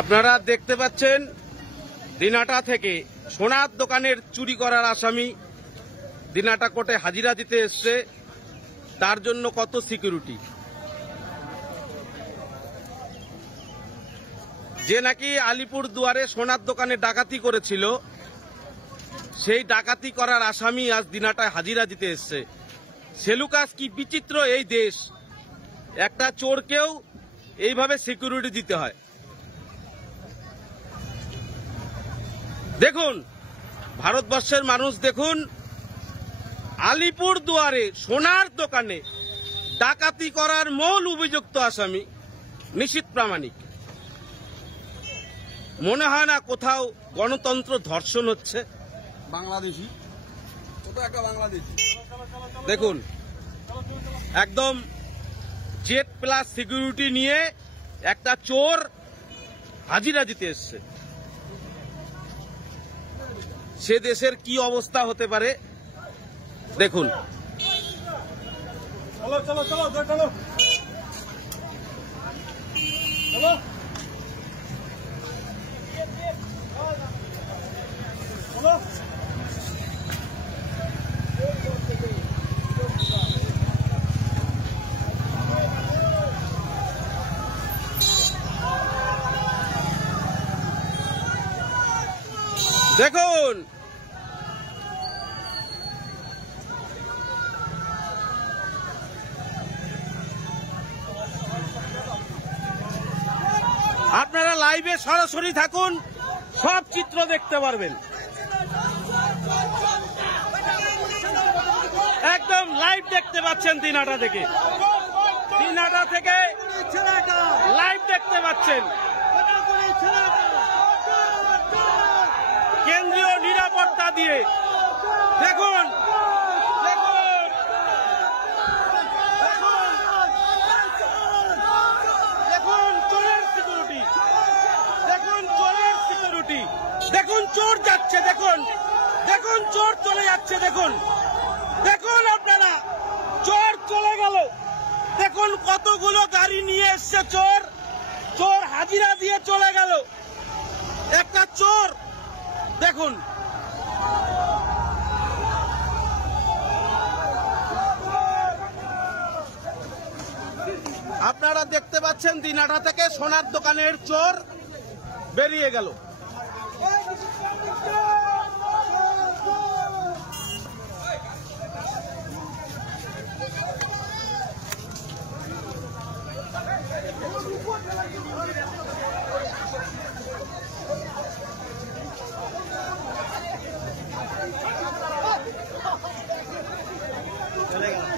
আপনারা দেখতে পাচ্ছেন দিনাটা থেকে সোনার দোকানের চুরি করার আসামি দিনাটা কোর্টে হাজিরা দিতে এসছে। তার জন্য কত সিকিউরিটি, যে নাকি আলিপুর দুয়ারে সোনার দোকানে ডাকাতি করেছিল, সেই ডাকাতি করার আসামি আজ দিনাটায় হাজিরা দিতে এসছে। সেলুকাস, কি বিচিত্র এই দেশ! একটা চোরকেও এইভাবে সিকিউরিটি দিতে হয়। দেখুন, ভারতবর্ষের মানুষ দেখুন, আলিপুর দুয়ারে সোনার দোকানে ডাকাতি করার মূল অভিযুক্ত আসামি নিশীথ প্রামাণিক। মনে হয় না কোথাও গণতন্ত্র ধর্ষণ হচ্ছে। বাংলাদেশি দেখুন, একদম জেড প্লাস সিকিউরিটি নিয়ে একটা চোর হাজিরা দিতে এসছে। সে দেশের কি অবস্থা হতে পারে দেখুন। চলো চলো চলো চলো চলো চলো। দেখুন, আপনারা লাইভে সরাসরি থাকুন, সব চিত্র দেখতে পারবেন। একদম লাইভ দেখতে পাচ্ছেন দিনাটা থেকে, দিনাটা থেকে লাইভ দেখতে পাচ্ছেন। কেন্দ্রীয় নিরাপত্তা দিয়ে দেখুন, দেখুন, দেখুন চোরের সিকিউরিটি, দেখুন চোরের সিকিউরিটি, দেখুন চোর যাচ্ছে, দেখুন, দেখুন চোর চলে যাচ্ছে, দেখুন, দেখুন আপনারা, চোর চলে গেল। দেখুন কতগুলো গাড়ি নিয়ে এসছে চোর, চোর হাজিরা দিয়ে চলে গেল। একটা চোর দেখুন, আপনারা দেখতে পাচ্ছেন দিনাটা থেকে সোনার দোকানের চোর বেরিয়ে গেল। চলে গেল।